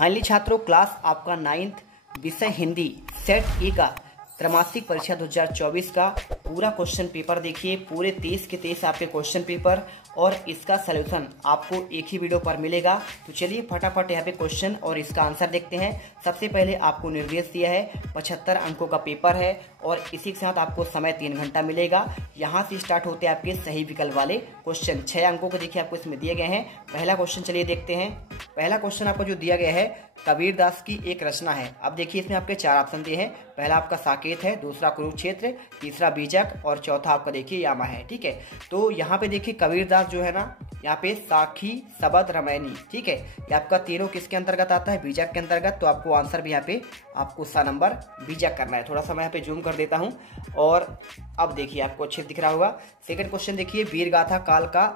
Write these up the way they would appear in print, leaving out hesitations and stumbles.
Finally छात्रों, class आपका 9th विषय हिंदी सेट ए का त्रैमासिक परीक्षा 2024 का पूरा क्वेश्चन पेपर देखिए। पूरे 23 के 23 आपके क्वेश्चन पेपर और इसका सलूशन आपको एक ही वीडियो पर मिलेगा। तो चलिए फटाफट यहाँ पे क्वेश्चन और इसका आंसर देखते हैं। सबसे पहले आपको निर्देश दिया है 75 अंकों का पेपर है और इसी के साथ आपको समय 3 घंटा मिलेगा। यहाँ से स्टार्ट होते हैं आपके सही विकल्प वाले क्वेश्चन। 6 अंकों को देखिए आपको इसमें दिए गए हैं। पहला क्वेश्चन चलिए देखते हैं। पहला क्वेश्चन आपको जो दिया गया है कबीरदास की एक रचना है। अब देखिए इसमें आपके 4 ऑप्शन दिए हैं। पहला आपका साकेत है, दूसरा कुरुक्षेत्र, तीसरा बीजक और चौथा आपका देखिए यामा है। ठीक है, तो यहाँ पे देखिए कबीरदास जो है ना, यहाँ पे साखी सबद रामायणी, ठीक है, ये आपका तीनों किसके अंतर्गत आता है? बीजक के अंतर्गत। तो आपको आंसर भी यहाँ पे आपको सा नंबर बीजक करना है। थोड़ा सा मैं यहाँ पे जूम कर देता हूँ और अब देखिए आपको अच्छे दिख रहा होगा। सेकंड क्वेश्चन देखिए, वीरगाथा काल का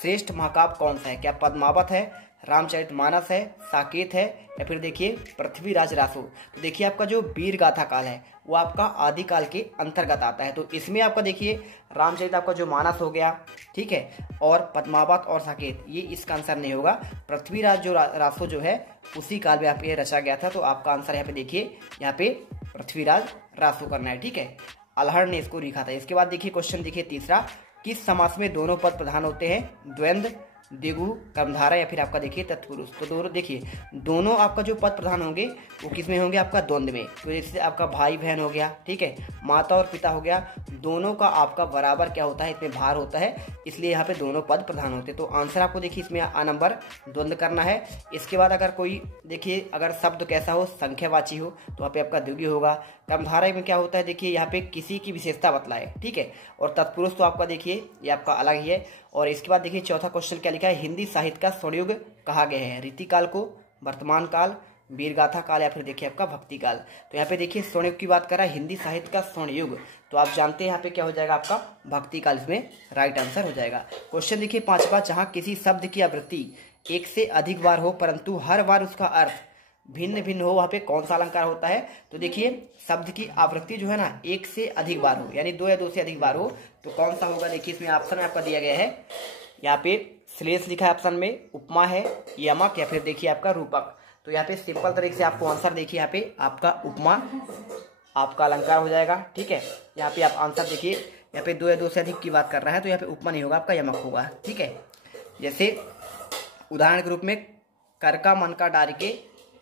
श्रेष्ठ महाकाव्य कौन सा है? क्या पद्मावत है, रामचरितमानस है, साकेत है या फिर देखिए पृथ्वीराज रासो? तो देखिए आपका जो वीरगाथा काल है वो आपका आदिकाल के अंतर्गत आता है। तो इसमें आपका देखिए रामचरित आपका जो मानस हो गया, ठीक है, और पद्मावत और साकेत ये इसका आंसर नहीं होगा। पृथ्वीराज जो रासो जो है उसी काल में यहाँ पे रचा गया था। तो आपका आंसर यहाँ पे देखिए, यहाँ पे पृथ्वीराज रासो करना है। ठीक है, अल्हड़ ने इसको लिखा था। इसके बाद देखिए क्वेश्चन देखिए तीसरा, किस समास में दोनों पद प्रधान होते हैं? द्वंद्व, द्विगु, कर्मधारय या फिर आपका देखिए तत्पुरुष? तो दोनों देखिए दोनों आपका जो पद प्रधान होंगे वो किस में होंगे? आपका द्वंद्व में। तो जैसे आपका भाई बहन हो गया, ठीक है, माता और पिता हो गया, दोनों का आपका बराबर क्या होता है? इसमें भार होता है, इसलिए यहाँ पे दोनों पद प्रधान होते हैं। तो आंसर आपको देखिए इसमें आ नंबर द्वंद्व करना है। इसके बाद अगर कोई देखिए अगर शब्द कैसा हो, संख्यावाची हो, तो वहाँ पे आपका द्विगु होगा। कर्मधारय में क्या होता है? देखिए यहाँ पे किसी की विशेषता बतलाए, ठीक है, और तत्पुरुष तो आपका देखिए ये आपका अलग ही है। और इसके बाद देखिए चौथा क्वेश्चन क्या लिखा है? हिंदी साहित्य का स्वर्णयुग कहा गया है? रीतिकाल को, वर्तमान काल, वीरगाथा काल या फिर देखिए आपका भक्ति काल? तो यहाँ पे देखिए स्वर्णयुग की बात कर रहा है, हिंदी साहित्य का स्वर्णयुग, तो आप जानते हैं यहाँ पे क्या हो जाएगा? आपका भक्ति काल इसमें राइट आंसर हो जाएगा। क्वेश्चन देखिए पांचवा, जहाँ किसी शब्द की आवृत्ति एक से अधिक बार हो परंतु हर बार उसका अर्थ भिन्न भिन्न हो, वहाँ पे कौन सा अलंकार होता है? तो देखिए शब्द की आवृत्ति जो है ना एक से अधिक बार हो, यानी 2 या 2 से अधिक बार हो, तो कौन सा होगा? देखिए इसमें ऑप्शन में आपका दिया गया है, यहाँ पे श्लेष लिखा है ऑप्शन में, उपमा है, यमक या फिर देखिए आपका रूपक। तो यहाँ पे सिंपल तरीके से आपको आंसर देखिए, यहाँ पे आपका उपमा आपका अलंकार हो जाएगा। ठीक है, यहाँ पे आप आंसर देखिए, यहाँ पे 2 या 2 से अधिक की बात कर रहा है तो यहाँ पे उपमा नहीं होगा, आपका यमक होगा। ठीक है, जैसे उदाहरण के रूप में कर का मन का डार के,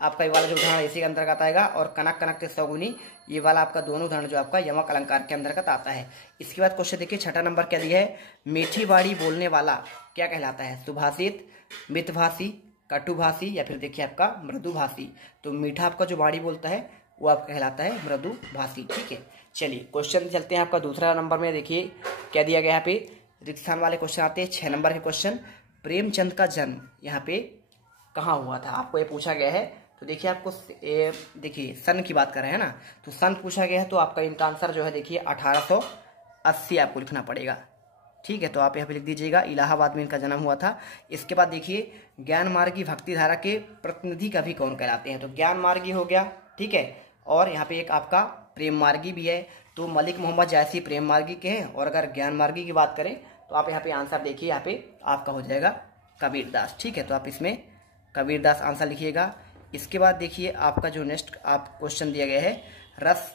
आपका ये वाला जो उदाहरण इसी के अंतर्गत आएगा, और कनक कनक के सौगुनी, ये वाला आपका दोनों उदाहरण जो आपका यमक अलंकार के अंतर्गत आता है। इसके बाद क्वेश्चन देखिए छठा नंबर क्या दिया है? मीठी बाड़ी बोलने वाला क्या कहलाता है? सुभाषित, मितभाषी, कटुभाषी या फिर देखिए आपका मृदुभाषी? तो मीठा आपका जो बाड़ी बोलता है वो आपका कहलाता है मृदुभाषी। ठीक है, चलिए क्वेश्चन चलते हैं आपका दूसरा नंबर में। देखिए क्या दिया गया यहाँ पे, रिक्त स्थान वाले क्वेश्चन आते हैं। 6 नंबर के क्वेश्चन, प्रेमचंद का जन्म यहाँ पे कहाँ हुआ था? आपको ये पूछा गया है। तो देखिए आपको देखिए सन की बात कर रहे हैं ना, तो सन पूछा गया है, तो आपका इनका आंसर जो है देखिए 1880 आपको लिखना पड़ेगा। ठीक है, तो आप यहाँ पे लिख दीजिएगा, इलाहाबाद में इनका जन्म हुआ था। इसके बाद देखिए ज्ञान मार्गी भक्ति धारा के प्रतिनिधि कवि कौन कहलाते हैं? तो ज्ञान मार्गी हो गया, ठीक है, और यहाँ पे एक आपका प्रेम मार्गी भी है। तो मलिक मोहम्मद जायसी प्रेम मार्गी के हैं, और अगर ज्ञान मार्गी की बात करें तो आप यहाँ पे आंसर देखिए, यहाँ पे आपका हो जाएगा कबीरदास। ठीक है, तो आप इसमें कबीरदास आंसर लिखिएगा। इसके बाद देखिए आपका जो नेक्स्ट आप क्वेश्चन दिया गया है, रस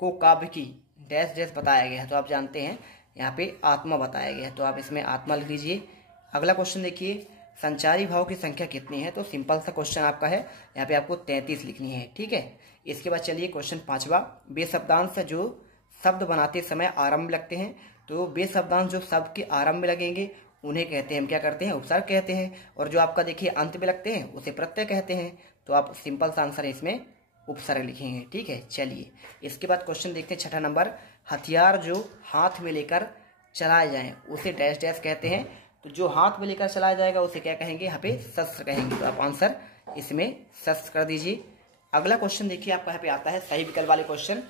को काव्य की डैश डैश बताया गया है? तो आप जानते हैं यहाँ पे आत्मा बताया गया है, तो आप इसमें आत्मा लिख दीजिए। अगला क्वेश्चन देखिए, संचारी भाव की संख्या कितनी है? तो सिंपल सा क्वेश्चन आपका है, यहाँ पे आपको 33 लिखनी है। ठीक है, इसके बाद चलिए क्वेश्चन पांचवा, बेशब्दांश जो शब्द बनाते समय आरंभ लगते हैं, तो बेशब्दांश जो शब्द के आरंभ में लगेंगे उन्हें कहते हैं, हम क्या करते हैं? उपसर्ग कहते हैं, और जो आपका देखिए अंत में लगते हैं उसे प्रत्यय कहते हैं। तो आप सिंपल सा आंसर इसमें उपसर्ग लिखेंगे। ठीक है, चलिए इसके बाद क्वेश्चन देखते हैं छठा नंबर, हथियार जो हाथ में लेकर चलाए जाएं उसे डैश डैश कहते हैं? तो जो हाथ में लेकर चलाया जाएगा उसे क्या कहेंगे? यहाँ पे शस्त्र कहेंगे। तो आप आंसर इसमें शस्त्र कर दीजिए। अगला क्वेश्चन देखिए आपका यहाँ पे आता है सही विकल्प वाले क्वेश्चन।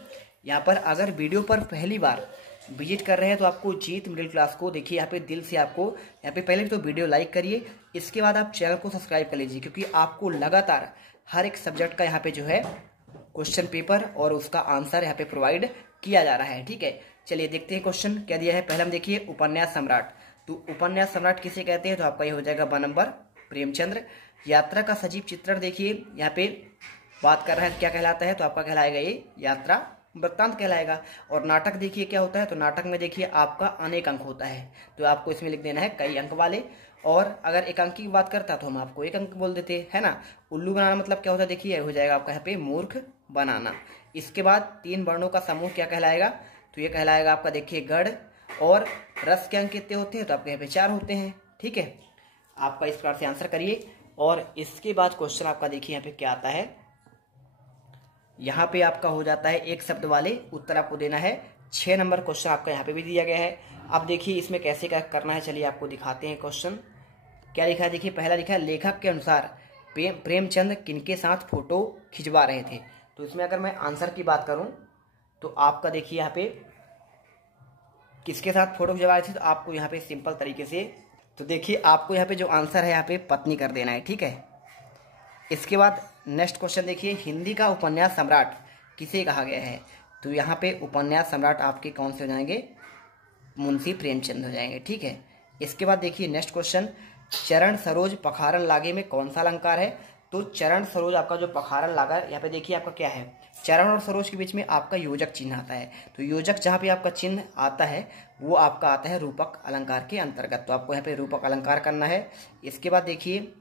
यहाँ पर अगर वीडियो पर पहली बार विजिट कर रहे हैं तो आपको जीत मिडिल क्लास को देखिए यहाँ पे दिल से आपको यहाँ पे पहले तो वीडियो लाइक करिए, इसके बाद आप चैनल को सब्सक्राइब कर लीजिए, क्योंकि आपको लगातार हर एक सब्जेक्ट का यहाँ पे जो है क्वेश्चन पेपर और उसका आंसर यहाँ पे प्रोवाइड किया जा रहा है। ठीक है, चलिए देखते हैं क्वेश्चन क्या दिया है। पहले हम देखिए उपन्यास सम्राट, तो उपन्यास सम्राट किसे कहते हैं? तो आपका ये हो जाएगा ब नंबर प्रेमचंद्र। यात्रा का सजीव चित्रण देखिए यहाँ पे बात कर रहा है, क्या कहलाता है, तो आपका कहलाएगा ये यात्रा वृत्तांत कहलाएगा। और नाटक देखिए क्या होता है, तो नाटक में देखिए आपका अनेक अंक होता है, तो आपको इसमें लिख देना है कई अंक वाले। और अगर एक अंक की बात करता तो हम आपको एक अंक बोल देते, है ना। उल्लू बनाना मतलब क्या होता है, देखिए हो जाएगा आपका यहाँ पे मूर्ख बनाना। इसके बाद 3 वर्णों का समूह क्या कहलाएगा, तो ये कहलाएगा आपका देखिए गढ़। और रस के अंक कितने होते हैं, तो आपके यहाँ पे 4 होते हैं, ठीक है। आपका इस प्रकार से आंसर करिए। और इसके बाद क्वेश्चन आपका देखिए यहाँ पे क्या आता है, यहाँ पे आपका हो जाता है एक शब्द वाले उत्तर आपको देना है। 6 नंबर क्वेश्चन आपका यहाँ पे भी दिया गया है। अब देखिए इसमें कैसे क्या करना है, चलिए आपको दिखाते हैं क्वेश्चन क्या लिखा है। देखिए पहला लिखा है लेखक के अनुसार प्रेमचंद किनके साथ फोटो खिंचवा रहे थे। तो इसमें अगर मैं आंसर की बात करूं तो आपका देखिए यहाँ पे किसके साथ फोटो खिंचवा रहे थे, तो आपको यहाँ पे सिंपल तरीके से, तो देखिए आपको यहाँ पे जो आंसर है यहाँ पे पत्नी कर देना है, ठीक है। इसके बाद नेक्स्ट क्वेश्चन देखिए, हिंदी का उपन्यास सम्राट किसे कहा गया है। तो यहाँ पे उपन्यास सम्राट आपके कौन से हो जाएंगे, मुंशी प्रेमचंद हो जाएंगे, ठीक है। इसके बाद देखिए नेक्स्ट क्वेश्चन, चरण सरोज पखारन लागे में कौन सा अलंकार है। तो चरण सरोज आपका जो पखारन लागा यहाँ पे देखिए आपका क्या है, चरण और सरोज के बीच में आपका योजक चिन्ह आता है। तो योजक जहाँ पे आपका चिन्ह आता है वो आपका आता है रूपक अलंकार के अंतर्गत, तो आपको यहाँ पे रूपक अलंकार करना है। इसके बाद देखिए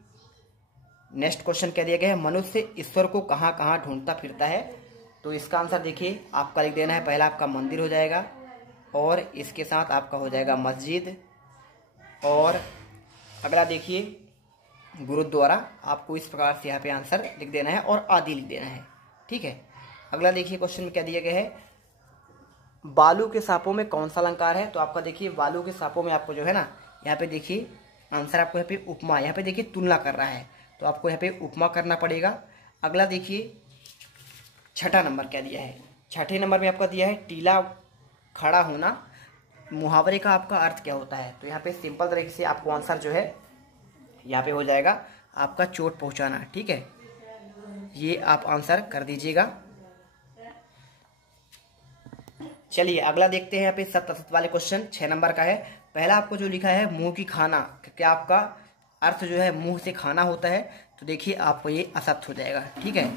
नेक्स्ट क्वेश्चन क्या दिया गया है, मनुष्य ईश्वर को कहाँ कहाँ ढूंढता फिरता है। तो इसका आंसर देखिए आपका लिख देना है, पहला आपका मंदिर हो जाएगा, और इसके साथ आपका हो जाएगा मस्जिद, और अगला देखिए गुरुद्वारा। आपको इस प्रकार से यहाँ पे आंसर लिख देना है और आदि लिख देना है, ठीक है। अगला देखिए क्वेश्चन में क्या दिया गया है, बालू के सांपों में कौन सा अलंकार है। तो आपका देखिए बालू के सांपों में आपको जो है ना, यहाँ पे देखिए आंसर आपको यहाँ पे उपमा, यहाँ पे देखिए तुलना कर रहा है, तो आपको यहाँ पे उपमा करना पड़ेगा। अगला देखिए 6ठा नंबर क्या दिया है, 6ठे नंबर में आपका दिया है टीला खड़ा होना, मुहावरे का आपका अर्थ क्या होता है। तो यहाँ पे सिंपल तरीके से आपको आंसर जो है यहाँ पे हो जाएगा आपका चोट पहुँचाना, ठीक है। ये आप आंसर कर दीजिएगा। चलिए अगला देखते हैं, यहाँ पे सत्य असत्य वाले क्वेश्चन 6 नंबर का है। पहला आपको जो लिखा है मुंह की खाना, क्या आपका अर्थ जो है मुंह से खाना होता है। तो देखिए आपको ये असत्य हो जाएगा, ठीक है।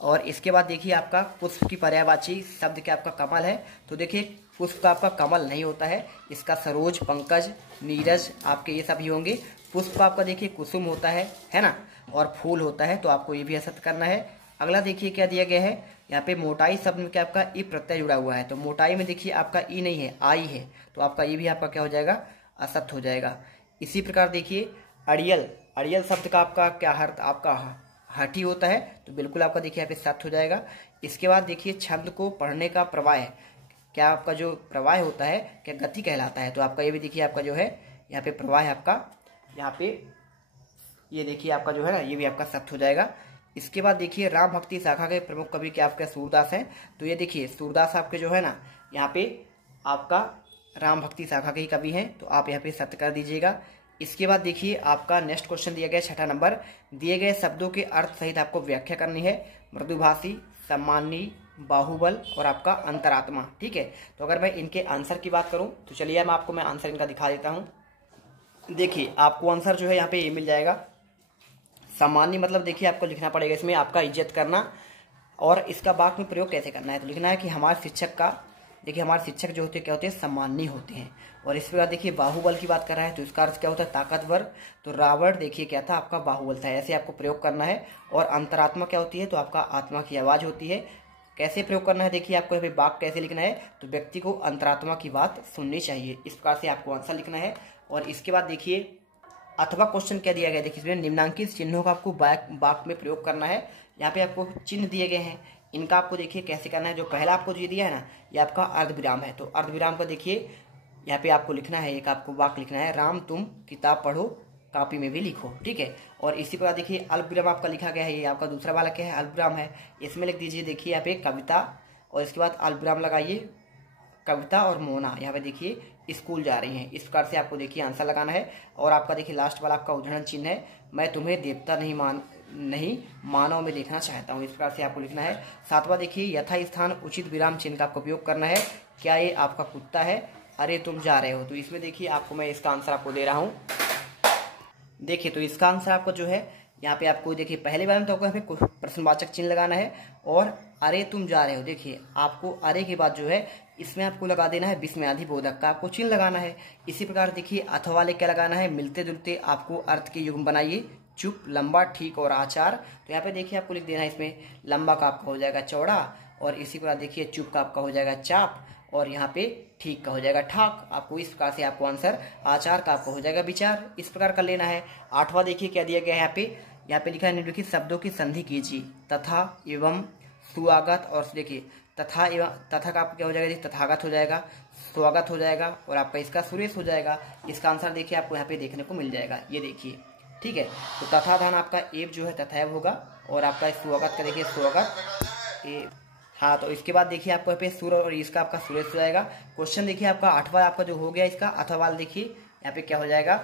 और इसके बाद देखिए आपका पुष्प की पर्यायवाची शब्द क्या आपका कमल है। तो देखिए पुष्प का आपका कमल नहीं होता है, इसका सरोज, पंकज, नीरज आपके ये सभी होंगे। पुष्प आपका देखिए कुसुम होता है ना, और फूल होता है, तो आपको ये भी असत्य करना है। अगला देखिए क्या दिया गया है, यहाँ पे मोटाई शब्द में क्या आपका ई प्रत्यय जुड़ा हुआ है। तो मोटाई में देखिए आपका ई नहीं है, आई है, तो आपका ये भी आपका क्या हो जाएगा, असत्य हो जाएगा। इसी प्रकार देखिए अड़ियल, अड़ियल शब्द का आपका क्या अर्थ आपका हाथी होता है, तो बिल्कुल आपका देखिए यहाँ पे सत्य हो जाएगा। इसके बाद देखिए छंद को पढ़ने का प्रवाह, क्या आपका जो प्रवाह होता है क्या गति कहलाता है। तो आपका ये भी देखिए आपका जो है यहाँ पे प्रवाह है आपका, यहाँ पे ये देखिए आपका जो है ना, ये भी आपका सत्य हो जाएगा। इसके बाद देखिए राम भक्ति शाखा के प्रमुख कवि क्या आपके सूरदास हैं। तो ये देखिए सूरदास आपके जो है ना, यहाँ पे आपका राम भक्ति शाखा के ही कवि हैं, तो आप यहाँ पे सत्य कर दीजिएगा। इसके बाद देखिए आपका नेक्स्ट क्वेश्चन दिया गया 6ठा नंबर, दिए गए शब्दों के अर्थ सहित आपको व्याख्या करनी है। मृदुभाषी, सम्मानी, बाहुबल और आपका अंतरात्मा, ठीक है। तो अगर मैं इनके आंसर की बात करूं तो चलिए मैं आंसर इनका दिखा देता हूं। देखिए आपको आंसर जो है यहाँ पे ये मिल जाएगा, सम्मानी मतलब देखिए आपको लिखना पड़ेगा इसमें आपका इज्जत करना, और इसका वाक्य में प्रयोग कैसे करना है। तो लिखना है कि हमारे शिक्षक का, देखिए हमारे शिक्षक जो होते हैं क्या होते हैं, सम्माननीय होते हैं। और इस प्रकार देखिए बाहुबल की बात कर रहा है, तो इसका अर्थ क्या होता है, ताकतवर। तो रावण देखिए क्या था, आपका बाहुबल था, ऐसे आपको प्रयोग करना है। और अंतरात्मा क्या होती है, तो आपका आत्मा की आवाज़ होती है। कैसे प्रयोग करना है, देखिए आपको यहाँ पे वाक्य कैसे लिखना है, तो व्यक्ति को अंतरात्मा की बात सुननी चाहिए, इस प्रकार से आपको आंसर लिखना है। और इसके बाद देखिए अथवा क्वेश्चन क्या दिया गया, देखिए इसमें निम्नांकित चिन्हों का आपको वाक्य में प्रयोग करना है। यहाँ पे आपको चिन्ह दिए गए हैं, इनका आपको देखिए कैसे करना है। जो पहला आपको जो दिया है ना, ये आपका अर्धविराम है, तो अर्धविराम का देखिए यहाँ पे आपको लिखना है, एक आपको वाक्य लिखना है, राम तुम किताब पढ़ो कॉपी में भी लिखो, ठीक है। और इसी प्रकार देखिए अल्पविराम आपका लिखा गया है, ये आपका दूसरा वाला क्या है, अल्पविराम है, इसमें लिख दीजिए देखिए यहाँ पे कविता, और इसके बाद अल्पविराम लगाइए कविता और मोना, यहाँ पे देखिए स्कूल जा रही हैं, इस प्रकार से आपको देखिए आंसर लगाना है। और आपका देखिए लास्ट वाला आपका उदाहरण चिन्ह है, मैं तुम्हें देवता नहीं मानव में देखना चाहता हूँ, इस प्रकार से आपको लिखना है। 7वां देखिए यथा स्थान उचित विराम चिन्ह का आपको उपयोग करना है। क्या ये आपका कुत्ता है, अरे तुम जा रहे हो, तो इसमें देखिए आपको मैं इसका आंसर आपको दे रहा हूँ। देखिए तो इसका आंसर आपका जो है यहाँ पे आपको देखिए पहले बार में तो आपको यहाँ पे प्रश्नवाचक चिन्ह लगाना है, और अरे तुम जा रहे हो, देखिए आपको अरे के बाद जो है इसमें आपको लगा देना है विस्मयादि बोधक का आपको चिन्ह लगाना है। इसी प्रकार देखिए अथवा वाले क्या लगाना है, मिलते जुलते आपको अर्थ के युग्म बनाइए, चुप, लंबा, ठीक और आचार। तो यहाँ पे देखिए आपको लिख देना है इसमें लंबा का आपका हो जाएगा चौड़ा, और इसी प्रकार देखिए चुप का आपका हो जाएगा चाप, और यहाँ पे ठीक का हो जाएगा ठाक। आपको इस प्रकार से आपको आंसर, आचार का आपको हो जाएगा विचार, इस प्रकार कर लेना है। 8वां देखिए क्या दिया गया है यहाँ पे लिखा है निम्नलिखित शब्दों की संधि कीजिए, तथा एवं स्वागत। और देखिए तथा एवं, तथा का आपका क्या हो जाएगा, तथागत हो जाएगा, स्वागत हो जाएगा, और आपका इसका सुरेश हो जाएगा। इसका आंसर देखिए आपको यहाँ पे देखने को मिल जाएगा, ये देखिए, ठीक है। तो तथा धन आपका एव जो है तथैव होगा, और आपका स्वागत का देखिए स्वागत हाँ। तो इसके बाद देखिए आपको यहाँ पे सुर और इसका आपका सुरेश हो जाएगा। क्वेश्चन देखिए आपका 8वां आपका जो हो गया इसका अथवा वाला, देखिए यहाँ पे क्या हो जाएगा,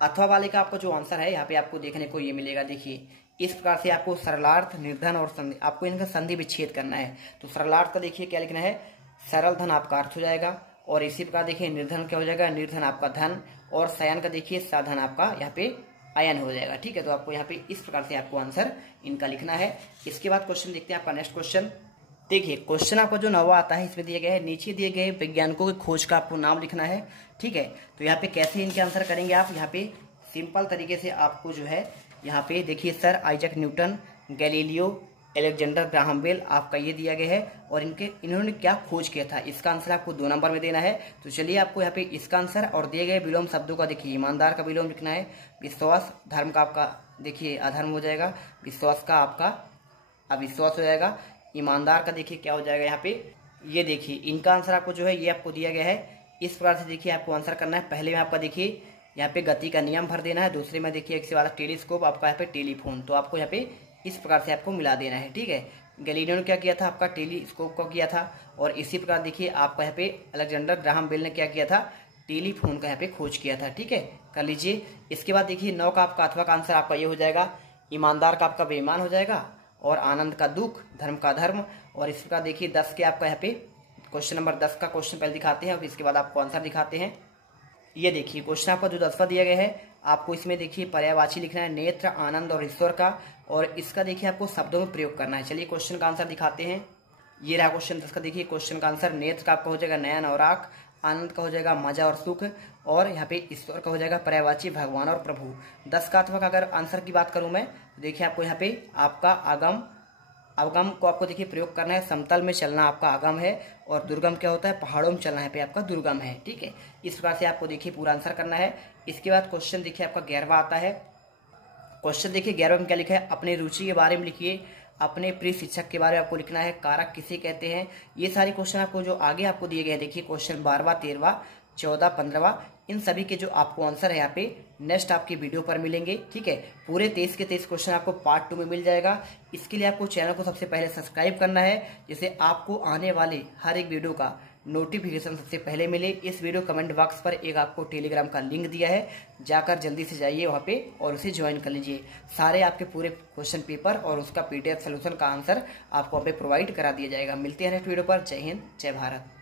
अथवा वाले का आपका जो आंसर है यहाँ पे आपको देखने को ये मिलेगा। देखिए इस प्रकार से आपको सरलार्थ, निर्धन और संधि, आपको इनका संधि विच्छेद करना है। तो सरलार्थ का देखिए क्या लिखना है, सरल धन आपका अर्थ हो जाएगा, और इसी प्रकार देखिए निर्धन क्या हो जाएगा, निर्धन आपका धन, और शयन का देखिए साधन आपका यहाँ पे अयन हो जाएगा, ठीक है। तो आपको यहाँ पे इस प्रकार से आपको आंसर इनका लिखना है। इसके बाद क्वेश्चन देखते हैं आपका नेक्स्ट क्वेश्चन। देखिए क्वेश्चन आपका जो 9वां आता है इसमें दिया गया है, नीचे दिए गए वैज्ञानिकों की खोज का आपको नाम लिखना है, ठीक है। तो यहाँ पे कैसे इनके आंसर करेंगे आप, यहाँ पे सिंपल तरीके से आपको जो है यहाँ पे देखिए sir Isaac Newton, Galileo, Alexander Graham Bell, आपका ये दिया गया है, और इन्होंने क्या खोज किया था, इसका आंसर आपको 2 नंबर में देना है। तो चलिए आपको यहाँ पे इसका आंसर और दिए गए विलोम शब्दों का देखिए, ईमानदार का विलोम लिखना है, विश्वास, धर्म का आपका देखिए अधर्म हो जाएगा, विश्वास का आपका अविश्वास हो जाएगा, ईमानदार का देखिए क्या हो जाएगा यहाँ पे, ये देखिए इनका आंसर आपको जो है ये आपको दिया गया है। इस प्रकार से देखिए आपको आंसर करना है। पहले में आपका देखिए यहाँ पे गति का नियम भर देना है, दूसरे में देखिए एक से वाला टेलीस्कोप, आपका यहाँ पे टेलीफोन। तो आपको यहाँ पे इस प्रकार से आपको मिला देना है, ठीक है। गैलीलियो ने क्या किया था, आपका टेलीस्कोप का किया था, और इसी प्रकार देखिए आपका यहाँ पे अलेक्जेंडर ग्राहम बेल ने क्या किया था, टेलीफोन का यहाँ पे खोज किया था, ठीक है, कर लीजिए। इसके बाद देखिए 9 का आपका अथवा का आंसर आपका ये हो जाएगा, ईमानदार का आपका बेईमान हो जाएगा, और आनंद का दुख, धर्म का धर्म। और इस प्रकार देखिए 10 के आपका यहाँ पे क्वेश्चन नंबर 10 का क्वेश्चन पहले दिखाते हैं, और इसके बाद आपको आंसर दिखाते हैं। ये देखिए क्वेश्चन आपका जो 10वां दिया गया है, आपको इसमें देखिए पर्यायवाची लिखना है, नेत्र, आनंद और ईश्वर का, और इसका देखिए आपको शब्दों में प्रयोग करना है। चलिए क्वेश्चन का आंसर दिखाते हैं। ये रहा क्वेश्चन 10 का, देखिए क्वेश्चन का आंसर, नेत्र का आपका हो जाएगा नयन और आंख, आनंद का हो जाएगा मजा और सुख, और यहाँ पे ईश्वर का हो जाएगा पर्यायवाची भगवान और प्रभु। 10 का अथवा का अगर आंसर की बात करूं मैं, तो देखिए आपको यहाँ पे आपका अवगम को आपको देखिए प्रयोग करना है, समतल में चलना आपका अगम है, और दुर्गम क्या होता है, पहाड़ों में चलना है पे आपका दुर्गम है, ठीक है। इस प्रकार से आपको देखिए पूरा आंसर करना है। इसके बाद क्वेश्चन देखिए आपका 11वां आता है। क्वेश्चन देखिए 11वें में क्या लिखा है, अपने रुचि के बारे में लिखिए, अपने प्रिय शिक्षक के बारे में आपको लिखना है, कारक किसे कहते हैं। ये सारे क्वेश्चन आपको जो आगे आपको दिए गए हैं, देखिए क्वेश्चन 12वां, 13वां, 14, 15वां, इन सभी के जो आपको आंसर है यहाँ पे नेक्स्ट आपकी वीडियो पर मिलेंगे, ठीक है। पूरे 23 के 23 क्वेश्चन आपको पार्ट 2 में मिल जाएगा। इसके लिए आपको चैनल को सबसे पहले सब्सक्राइब करना है, जिससे आपको आने वाले हर एक वीडियो का नोटिफिकेशन सबसे पहले मिले। इस वीडियो कमेंट बॉक्स पर एक आपको टेलीग्राम का लिंक दिया है, जाकर जल्दी से जाइए वहाँ पे और उसे ज्वाइन कर लीजिए। सारे आपके पूरे क्वेश्चन पेपर और उसका PDF सोल्यूशन का आंसर आपको वहाँ पे प्रोवाइड करा दिया जाएगा। मिलते हैं नेक्स्ट वीडियो पर। जय हिंद, जय भारत।